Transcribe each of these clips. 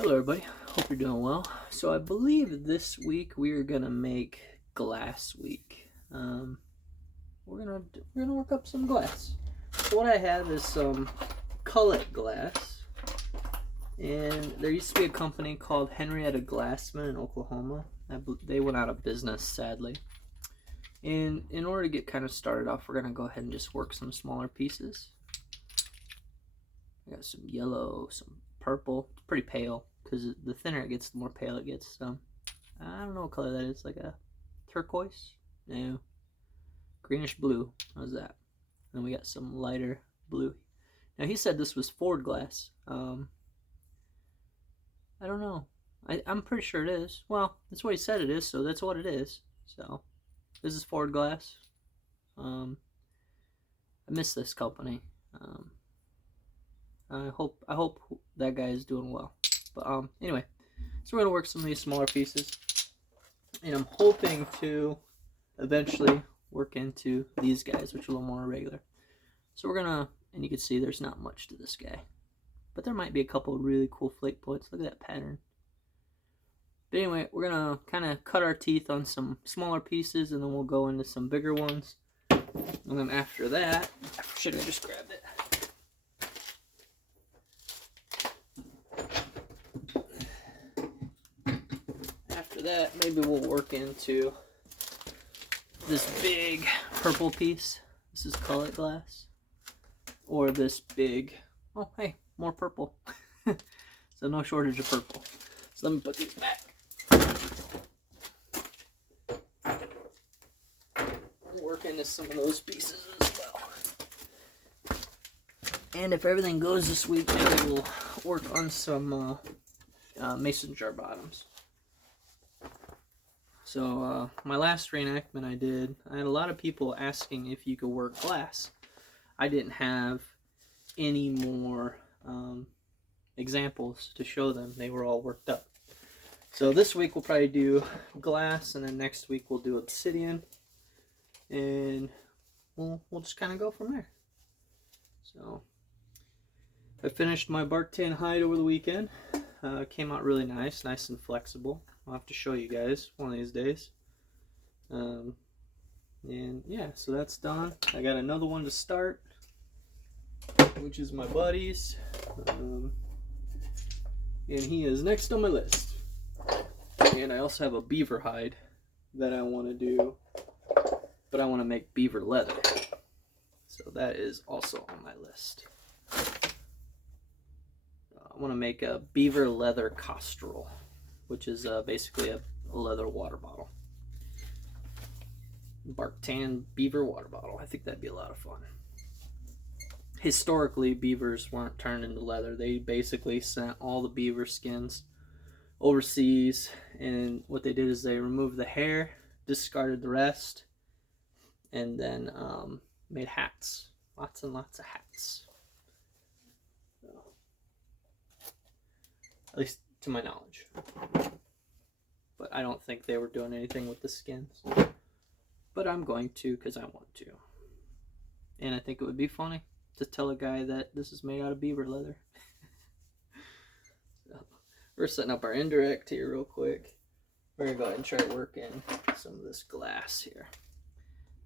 Hello everybody, hope you're doing well. So I believe this week we are gonna make glass week. We're gonna work up some glass. So what I have is some Cullet glass, and there used to be a company called Henrietta Glassman in Oklahoma. They went out of business sadly. And in order to get kind of started off, we're gonna go ahead and just work some smaller pieces. I got some yellow, some purple. It's pretty pale because the thinner it gets, the more pale it gets. So I don't know what color that is. Like a turquoise? No, greenish blue. How's that? And we got some lighter blue. Now he said this was Ford glass. I don't know. I'm pretty sure it is. Well, that's what he said it is, so that's what it is. So this is Ford glass. I miss this company. I hope that guy is doing well. But anyway, so we're gonna work some of these smaller pieces, and I'm hoping to eventually work into these guys, which are a little more regular. So we're gonna, and you can see there's not much to this guy, but there might be a couple of really cool flake points. Look at that pattern. But anyway, we're gonna kind of cut our teeth on some smaller pieces, and then we'll go into some bigger ones. And then after that, should have just grabbed it. That maybe we'll work into this big purple piece. This is Cullet glass, or this big, oh hey, more purple. So no shortage of purple. So let me put these back. We'll work into some of those pieces as well. And if everything goes this week, maybe we'll work on some mason jar bottoms. So my last reenactment I had a lot of people asking if you could work glass. I didn't have any more examples to show them. They were all worked up. So this week we'll probably do glass, and then next week we'll do obsidian, and we'll just kind of go from there. So I finished my bark tan hide over the weekend. Came out really nice and flexible. I'll have to show you guys one of these days. And yeah, so that's done. I got another one to start, which is my buddy's. And he is next on my list. And I also have a beaver hide that I want to do, but I want to make beaver leather. So that is also on my list. I want to make a beaver leather costrol, which is basically a leather water bottle. Bark tan beaver water bottle. I think that'd be a lot of fun. Historically, beavers weren't turned into leather. They basically sent all the beaver skins overseas, and what they did is they removed the hair, discarded the rest, and then made hats. Lots and lots of hats. So, at least to my knowledge. But I don't think they were doing anything with the skins. But I'm going to, because I want to. And I think it would be funny to tell a guy that this is made out of beaver leather. So, we're setting up our indirect here real quick. We're going to go ahead and try working some of this glass here.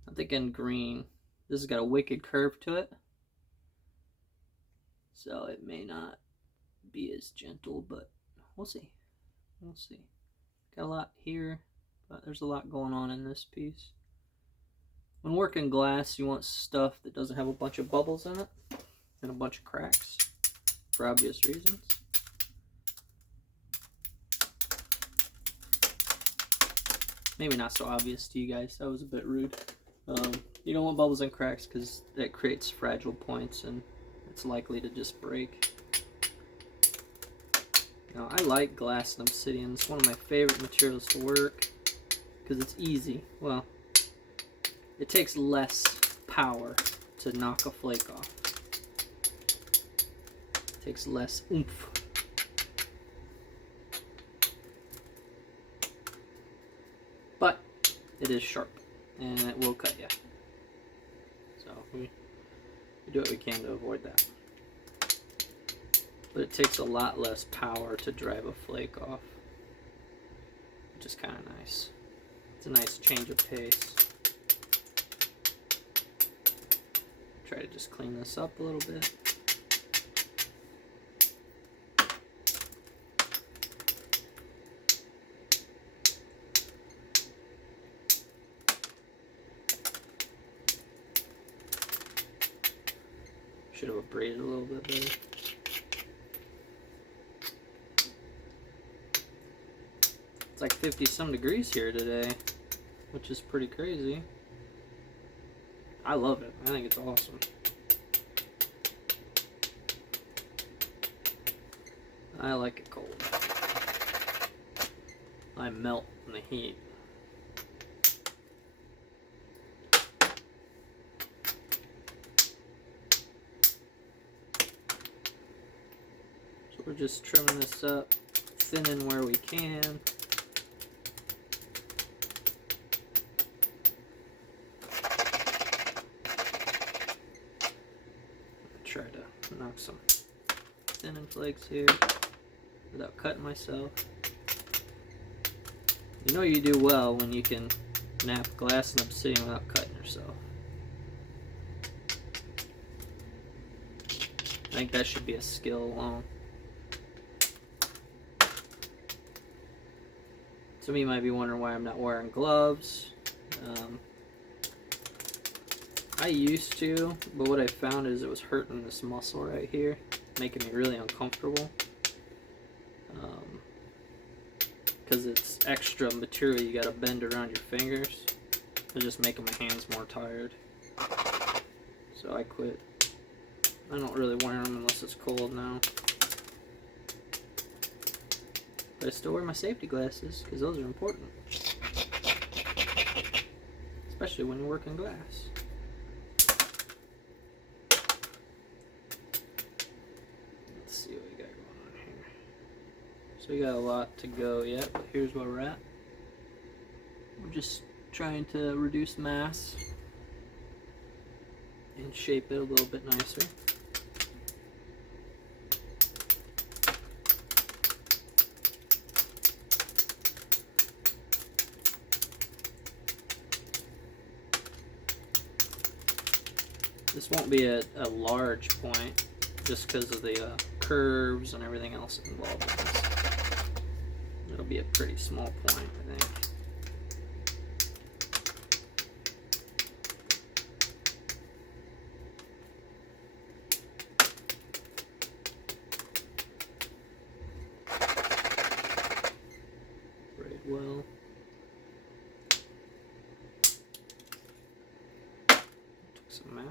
I'm thinking green. This has got a wicked curve to it, so it may not be as gentle, but we'll see. We'll see. Got a lot here, but there's a lot going on in this piece. When working glass, you want stuff that doesn't have a bunch of bubbles in it and a bunch of cracks, for obvious reasons. Maybe not so obvious to you guys. That was a bit rude. You don't want bubbles and cracks because that creates fragile points and it's likely to just break. Now, I like glass and obsidian. It's one of my favorite materials to work because it's easy. Well, it takes less power to knock a flake off. It takes less oomph. But it is sharp and it will cut you. So we do what we can to avoid that. but it takes a lot less power to drive a flake off, which is kind of nice. It's a nice change of pace. Try to just clean this up a little bit. Should have abraded a little bit better. It's like 50 some degrees here today, which is pretty crazy. I love it. I think it's awesome. I like it cold. I melt in the heat. So we're just trimming this up, thinning where we can. Try to knock some thinning flakes here without cutting myself. You know you do well when you can nap glass and obsidian without cutting yourself. I think that should be a skill alone. Some of you might be wondering why I'm not wearing gloves. I used to, but what I found is it was hurting this muscle right here, making me really uncomfortable. Because it's extra material you gotta bend around your fingers. It's just making my hands more tired. So I quit. I don't really wear them unless it's cold now. But I still wear my safety glasses because those are important. Especially when you work in glass. Let's see what we got going on here. So we got a lot to go yet, but here's where we're at. We're just trying to reduce mass and shape it a little bit nicer. This won't be a large point just because of the curves and everything else involved in this. It'll be a pretty small point, I think. Braid well. Took some mass.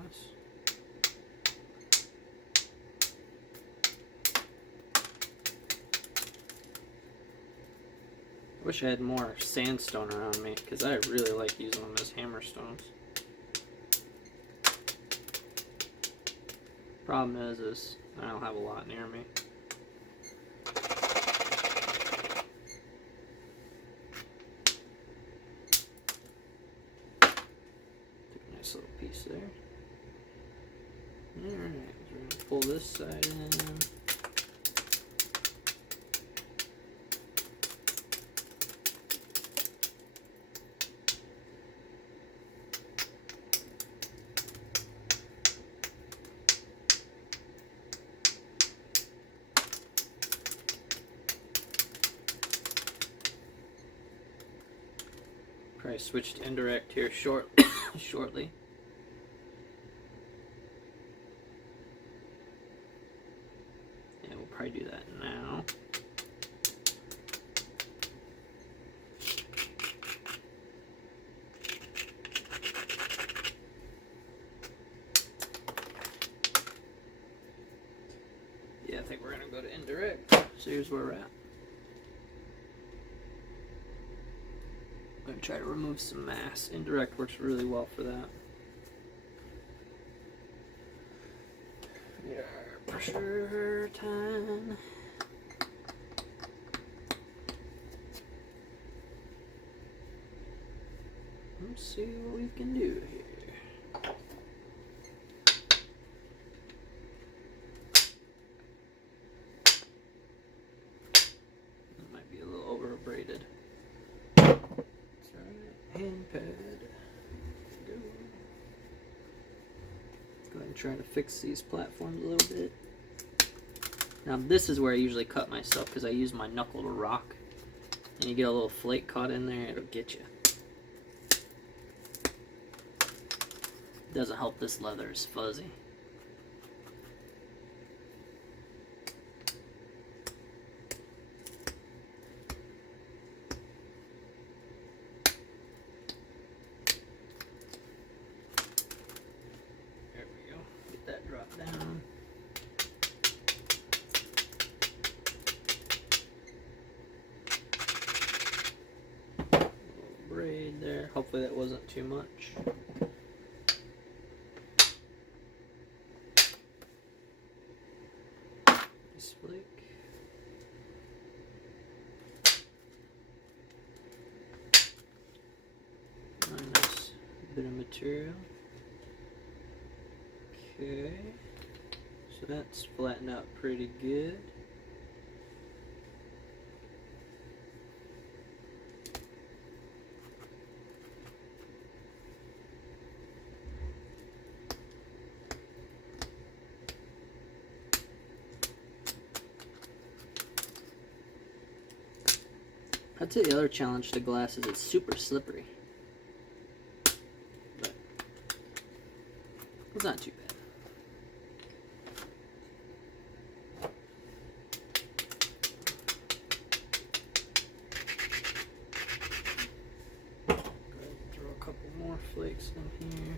I wish I had more sandstone around me because I really like using them as hammer stones. Problem is I don't have a lot near me. Take a nice little piece there. Alright, so we're going to pull this side in. Probably switch to indirect here shortly. Yeah, we'll probably do that now. Yeah, I think we're gonna go to indirect. So here's where we're at. I'm going to try to remove some mass. Indirect works really well for that. Yeah, pressure time. Let's see what we can do here. braided. That's right. Hand pad. Go. Go ahead and try to fix these platforms a little bit. Now this is where I usually cut myself because I use my knuckle to rock. And you get a little flake caught in there, it'll get you. Doesn't help this leather is fuzzy. There we go. Get that drop down. Braid there. Hopefully that wasn't too much. This flake. Nice bit of material. Okay. So that's flattened out pretty good. I'd say the other challenge to glass is it's super slippery. But it's not too bad. Go ahead and throw a couple more flakes in here.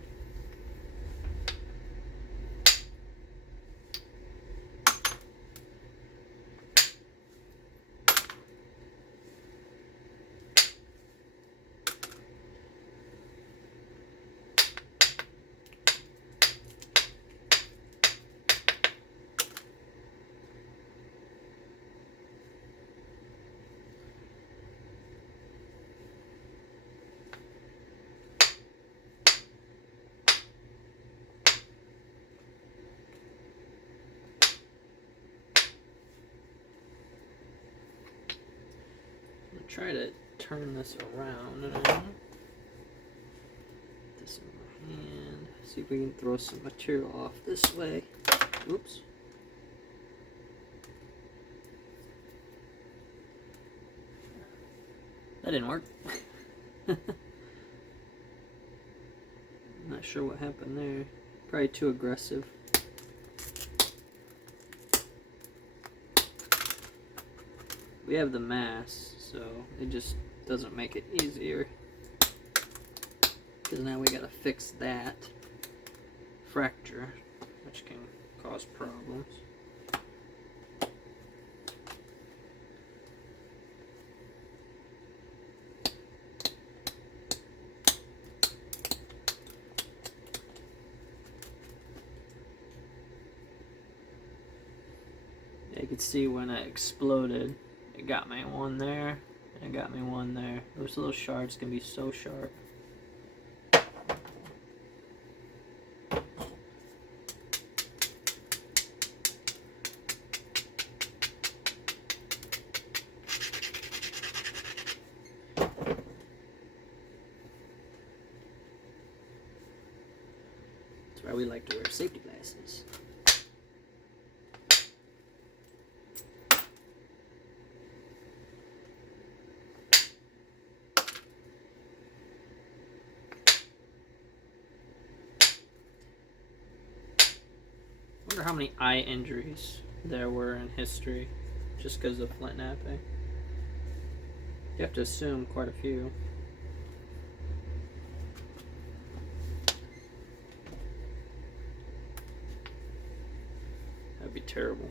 Try to turn this around now. This in my hand. See if we can throw some material off this way. Oops. That didn't work. Not sure what happened there. Probably too aggressive. We have the mass, so it just doesn't make it easier. Because now we gotta fix that fracture, which can cause problems. Yeah, you can see when it exploded, it got me one there, and it got me one there. Those little shards can be so sharp. That's why we like to wear safety glasses. I wonder how many eye injuries there were in history just because of flint knapping. You have to assume quite a few. That'd be terrible.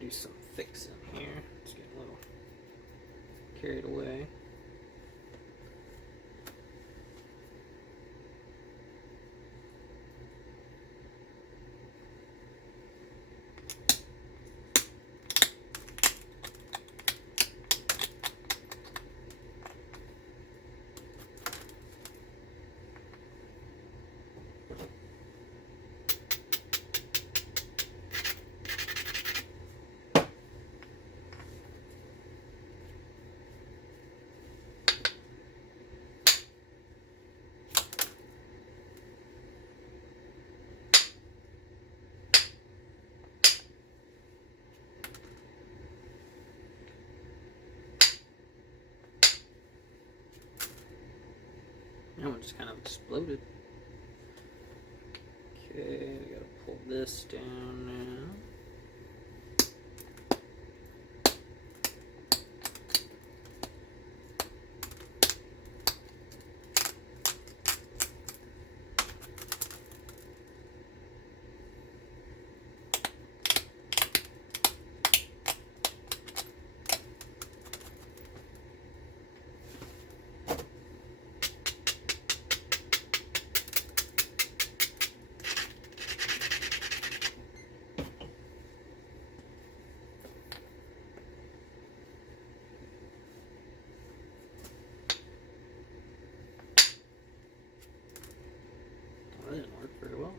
do some fixing here. Let's get a little carried away. That one just kind of exploded. Okay, we gotta pull this down now. That didn't work very well.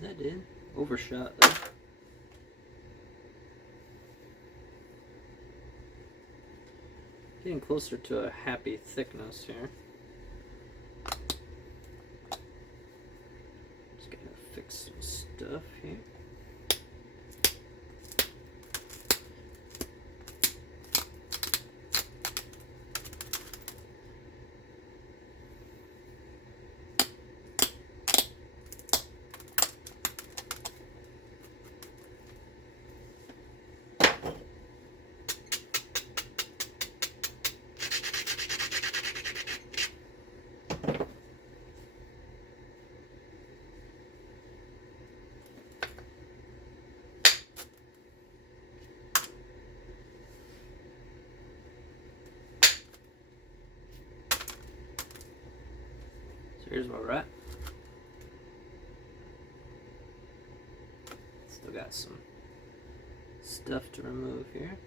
That did. Overshot though. Getting closer to a happy thickness here. Just gotta fix some stuff here. So here's where we're at. Still got some stuff to remove here.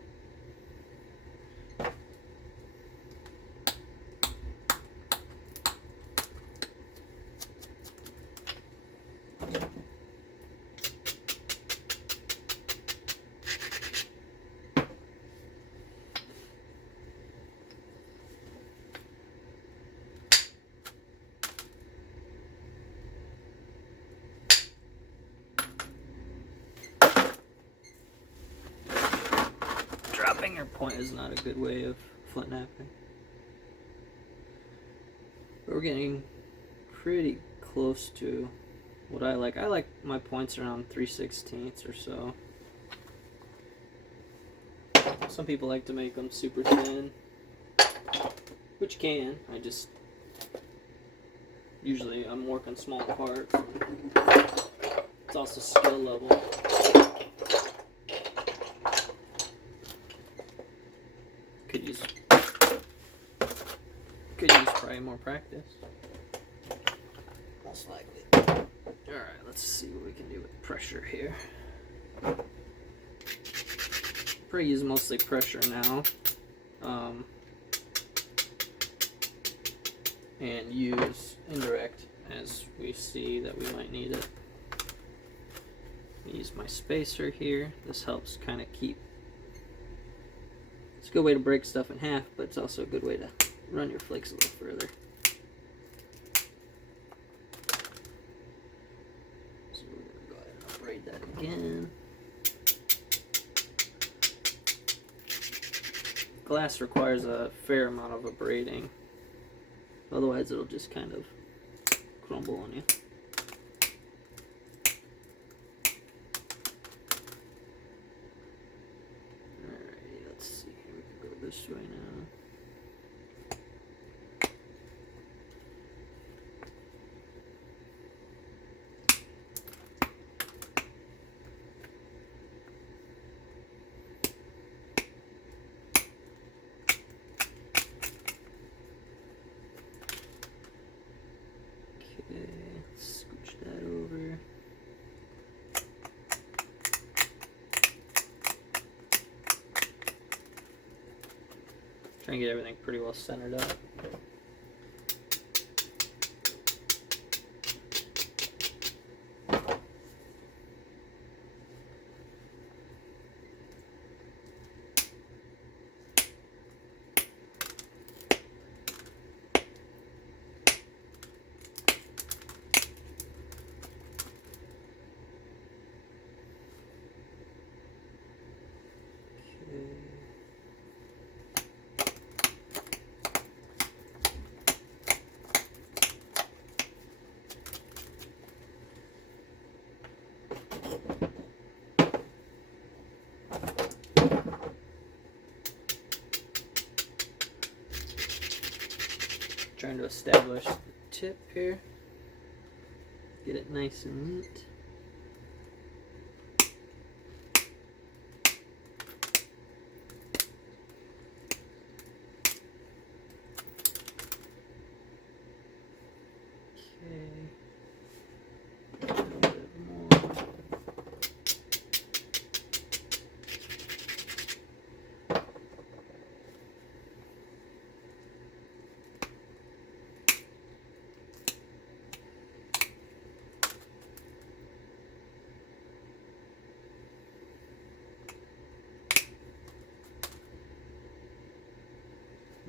Dropping your point is not a good way of flint knapping. But we're getting pretty close to what I like. I like my points around 3/16 or so. Some people like to make them super thin, which you can. Usually I'm working small parts. It's also skill level. Could use probably more practice. Most likely. Alright, let's see what we can do with pressure here. Probably use mostly pressure now. And use indirect as we see that we might need it. Use my spacer here. This helps kind of keep. It's a good way to break stuff in half, but it's also a good way to run your flakes a little further. So we're going to go ahead and braid that again. Glass requires a fair amount of abrading. Otherwise it'll just kind of crumble on you. Alright, let's see. We can go this way now. trying to get everything pretty well centered up. Trying to establish the tip here, get it nice and neat. Okay, a little bit more.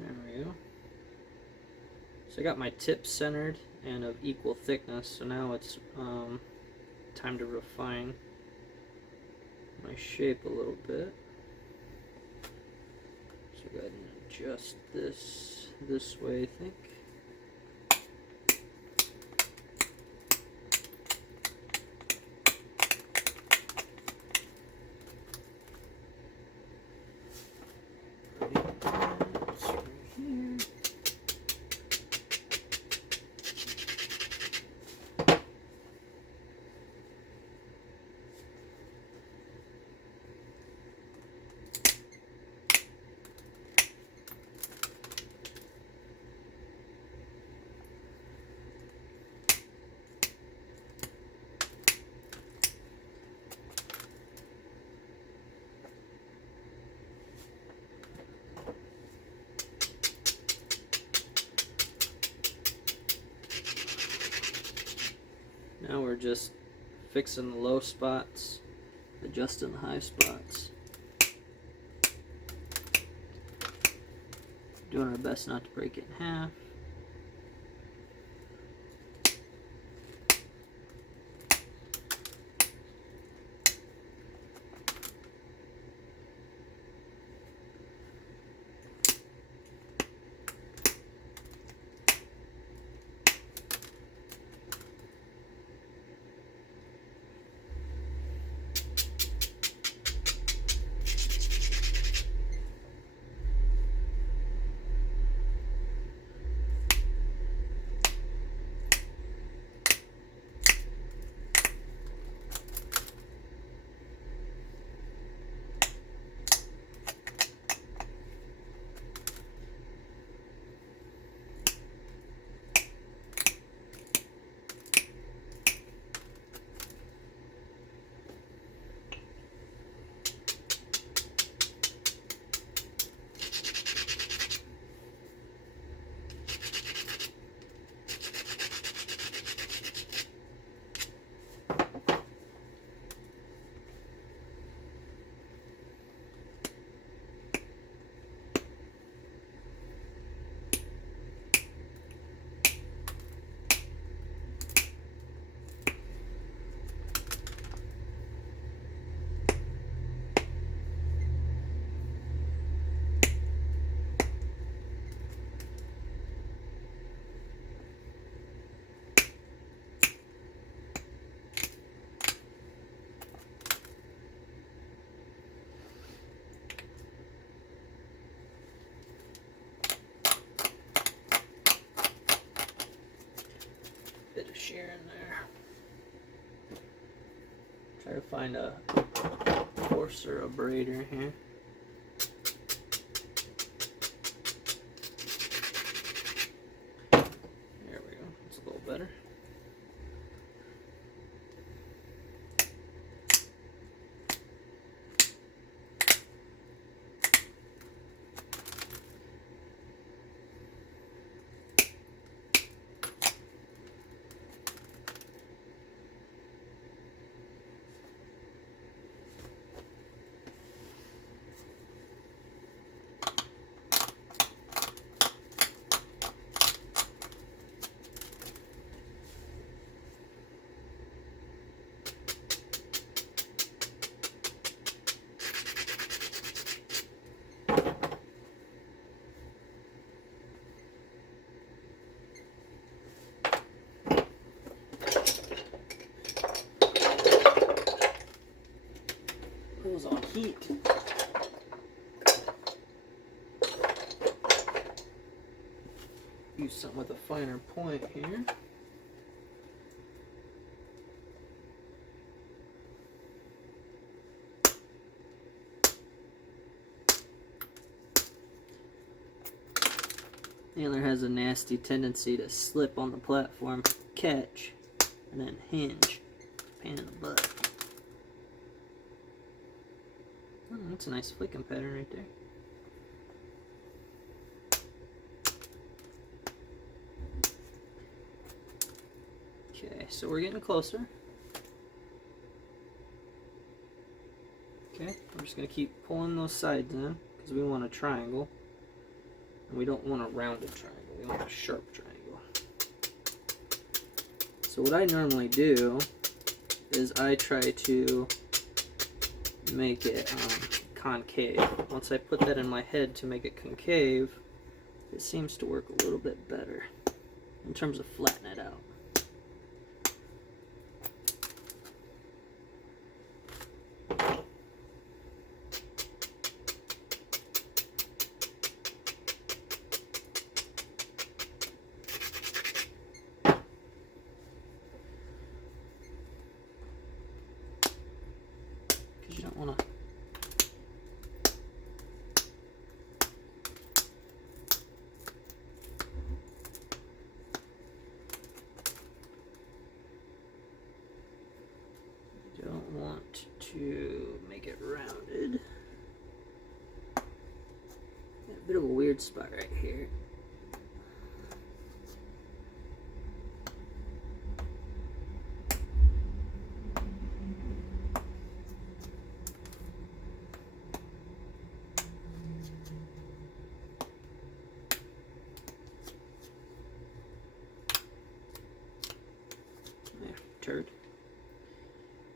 There we go. So I got my tip centered and of equal thickness, so now it's time to refine my shape a little bit. So go ahead and adjust this way, I think. Now we're just fixing the low spots, adjusting the high spots. Doing our best not to break it in half. Bit of shear in there. Try to find a coarser abrader here. There we go. It's a little better. use something with a finer point here. The antler has a nasty tendency to slip on the platform, catch, and then hinge. Pain in the butt. Oh, that's a nice flicking pattern right there. Okay, so we're getting closer. Okay, we're just going to keep pulling those sides in because we want a triangle. And we don't want a rounded triangle, we want a sharp triangle. So what I normally do is I try to make it concave. Once I put that in my head to make it concave, it seems to work a little bit better in terms of flattening it out. You don't want to make it rounded. A bit of a weird spot right here. Turd.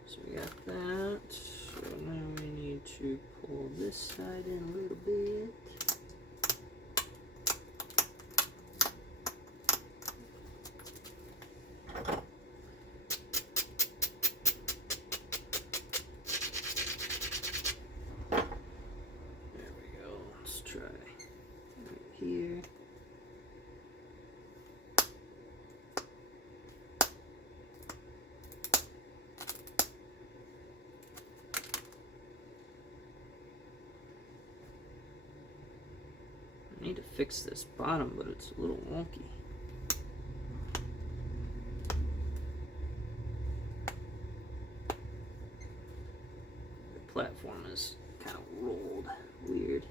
So we got that. So now we need to pull this side in a little bit. There we go. Let's try right here. I need to fix this bottom, but it's a little wonky. The platform is kind of rolled weird.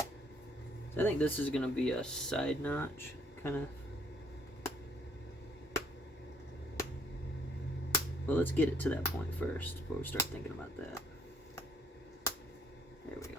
So I think this is going to be a side notch, kind of. Well, let's get it to that point first before we start thinking about that. There we go.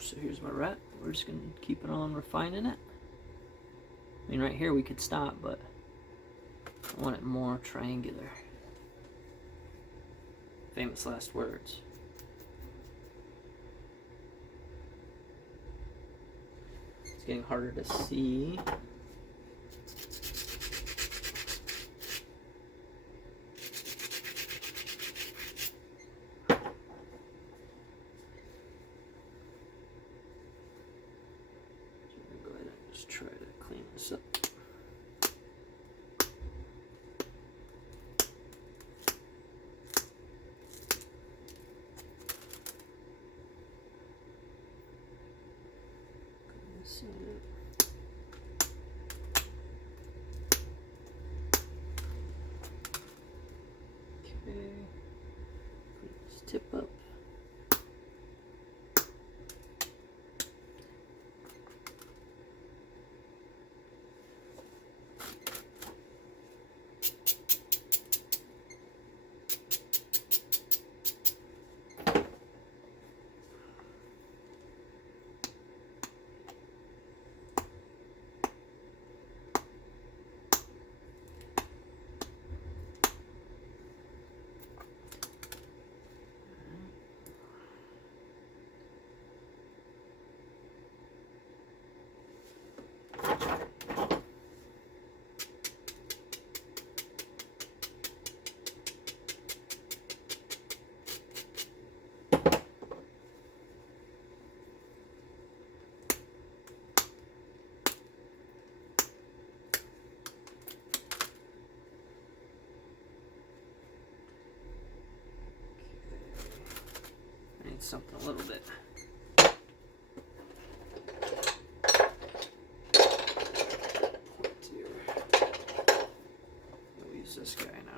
So here's my rat. We're just going to keep it on refining it. I mean, right here we could stop, but I want it more triangular. Famous last words. It's getting harder to see. Try to clean this up. Okay, let's tip up. something a little bit. We'll use this guy now.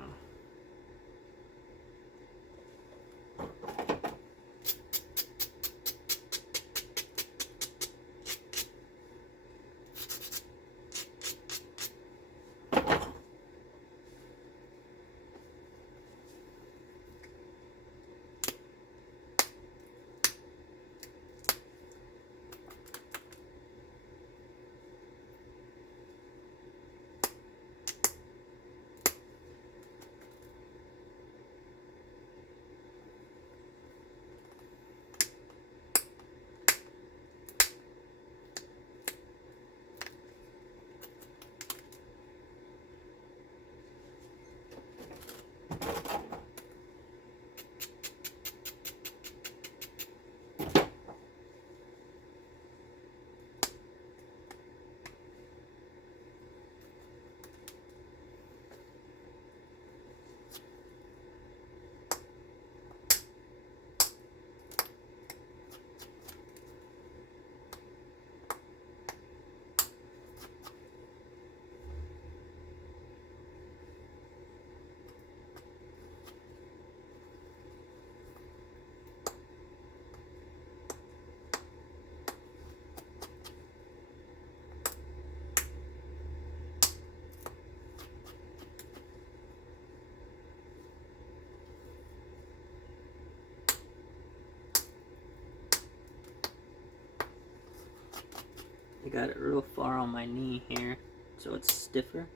I got it real far on my knee here, so it's stiffer.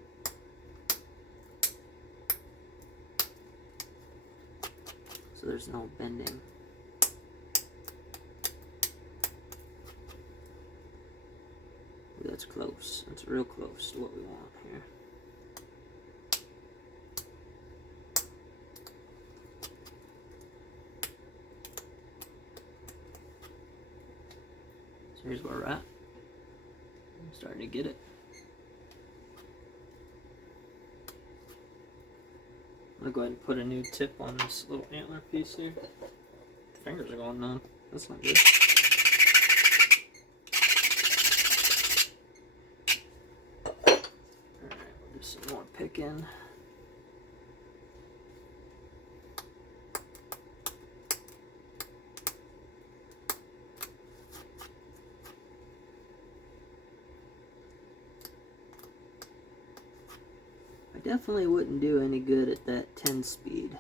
So there's no bending. Ooh, that's close. That's real close to what we want here. So here's where we're at. I'm starting to get it. I'm gonna go ahead and put a new tip on this little antler piece here. Fingers are going numb. That's not good. Alright, we'll do some more picking. Definitely wouldn't do any good at that 10 speed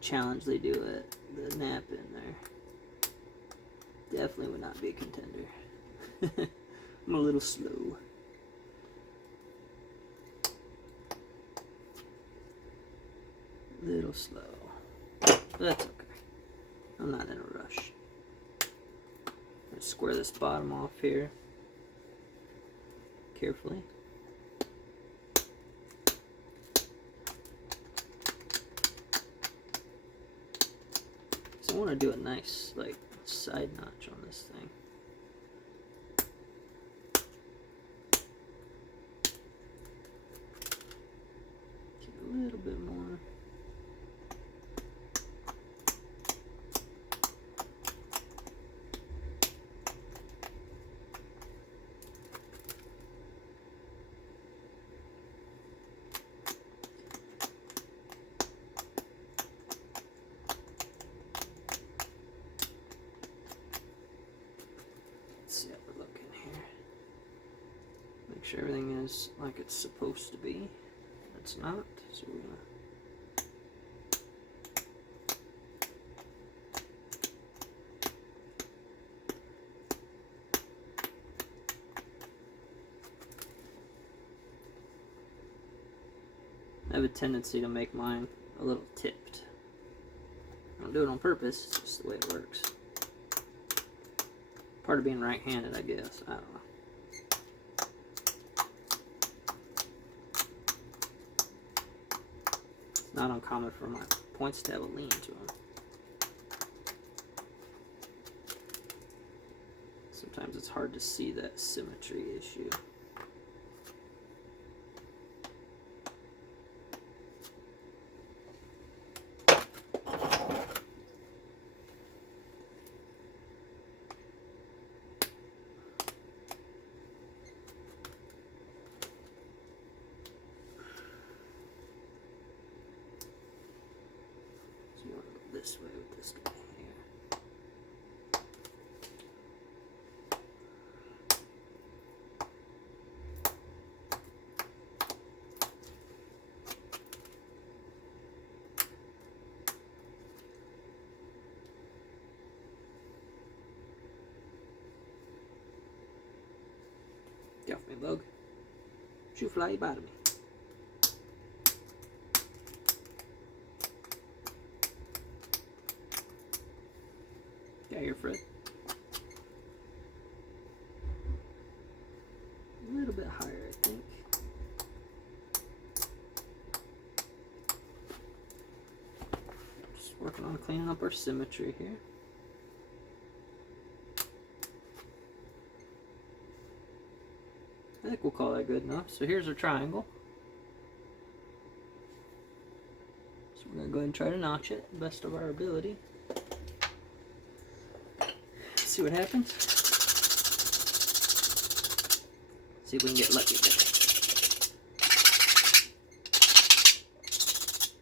challenge they do at the nap in there. Definitely would not be a contender. I'm a little slow. Little slow. But that's okay. I'm not in a rush. Let's square this bottom off here carefully. I want to do a nice, like, side notch on this thing. Get a little bit more. See how we're looking here. Make sure everything is like it's supposed to be. It's not, so we're gonna I have a tendency to make mine a little tipped. I don't do it on purpose, it's just the way it works. Part of being right-handed, I guess. I don't know. It's not uncommon for my points to have a lean to them. Sometimes it's hard to see that symmetry issue. this way with this guy here. Get off me, bug. You fly by to me. Get here, Fred. A little bit higher, I think. Just working on cleaning up our symmetry here. I think we'll call that good enough. So here's our triangle. So we're going to go ahead and try to notch it, best of our ability. See what happens. See if we can get lucky with it.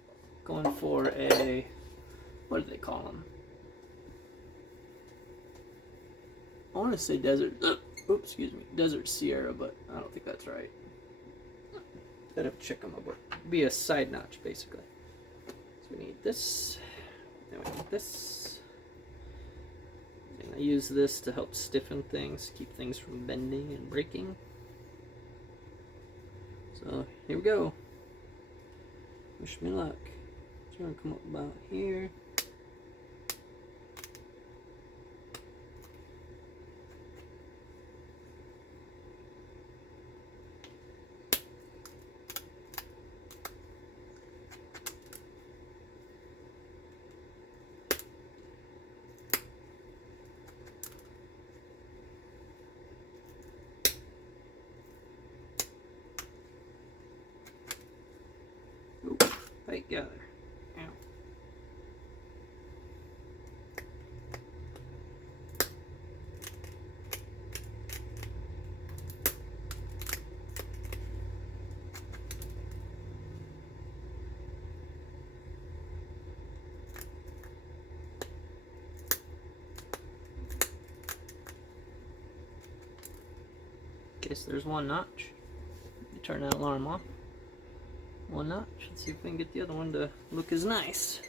Going for a, what do they call them? I want to say desert, oops, excuse me, desert Sierra, but I don't think that's right. I'd have to check them out, but it'd be a side notch basically. So we need this, then we need this. And I use this to help stiffen things, keep things from bending and breaking. So here we go. Wish me luck. It's gonna come up about here. Right together. Ow. Okay, so there's one notch. You turn that alarm off. One notch. Let's see if we can get the other one to look as nice.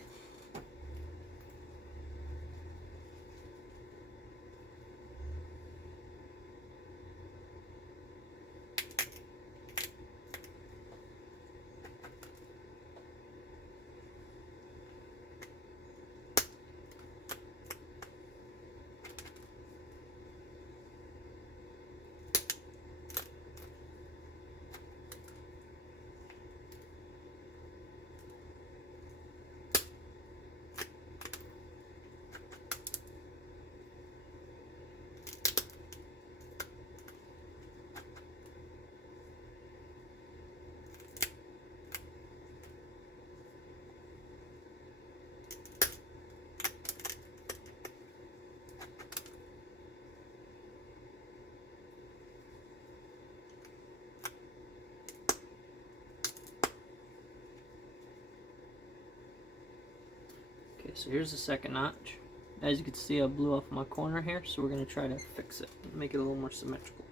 Okay, so here's the second notch. As you can see, I blew off my corner here, so we're going to try to fix it, make it a little more symmetrical.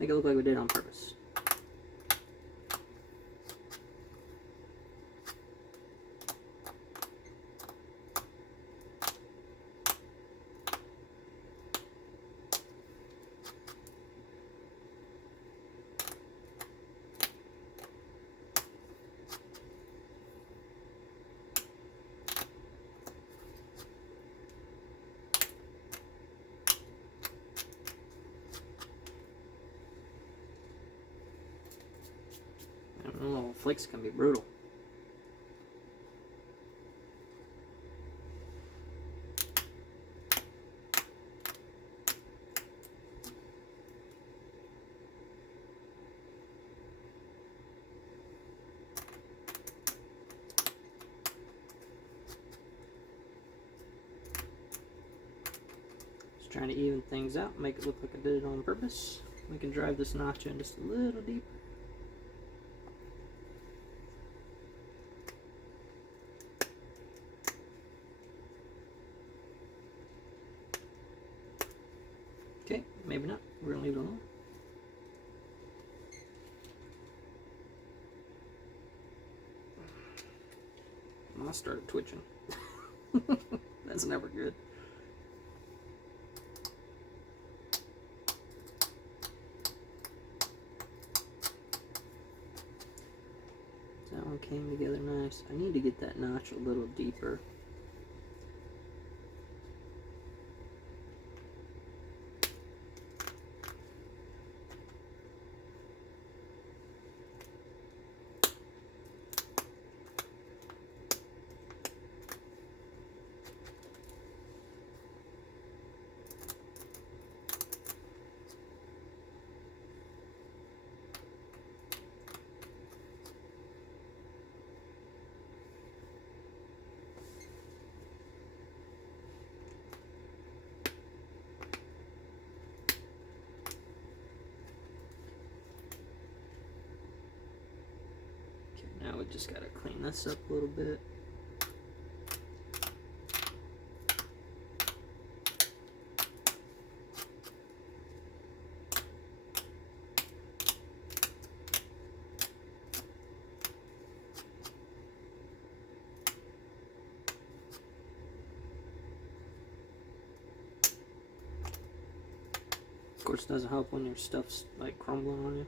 Make it look like we did it on purpose. Oh, flakes can be brutal. Just trying to even things out, make it look like I did it on purpose. We can drive this notch in just a little deeper. maybe not. We're gonna leave it alone. I started twitching. That's never good. That one came together nice. I need to get that notch a little deeper. Now we just gotta clean this up a little bit. Of course, it doesn't help when your stuff's like crumbling on you.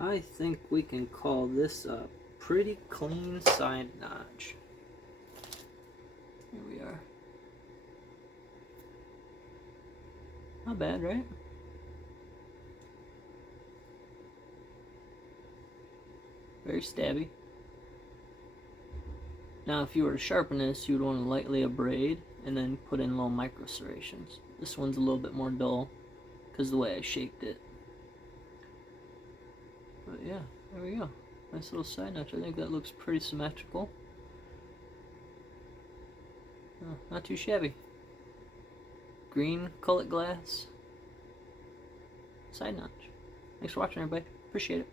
I think we can call this a pretty clean side notch. Here we are. Not bad, right? Very stabby. Now if you were to sharpen this, you would want to lightly abrade and then put in little micro serrations. This one's a little bit more dull because of the way I shaped it. But yeah, there we go. Nice little side notch. I think that looks pretty symmetrical. Oh, not too shabby. Green Cullet glass side notch. Thanks for watching, everybody. Appreciate it.